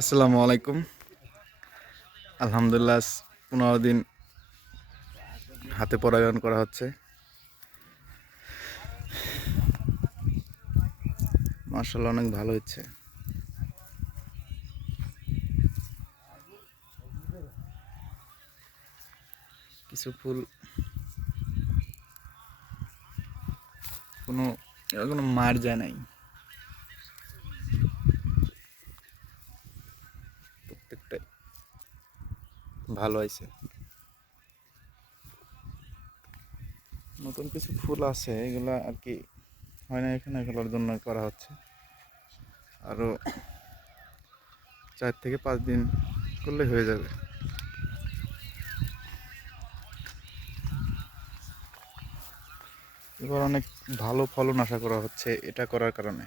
আসসালামু আলাইকুম। আলহামদুলিল্লাহ ১৫ দিন হাতে পরাগায়ন করা হচ্ছে। মাশাআল্লাহ অনেক ভালো হচ্ছে। কিছু ফুল কোনো মার যায় নাই, প্রত্যেকটাই ভালো হয়েছে। নতুন কিছু ফুল আছে, এগুলা আর কি হয় না এখানে, এগুলোর জন্য করা হচ্ছে। আরও ৪ থেকে ৫ দিন করলে হয়ে যাবে। এবার অনেক ভালো ফলন আশা করা হচ্ছে এটা করার কারণে।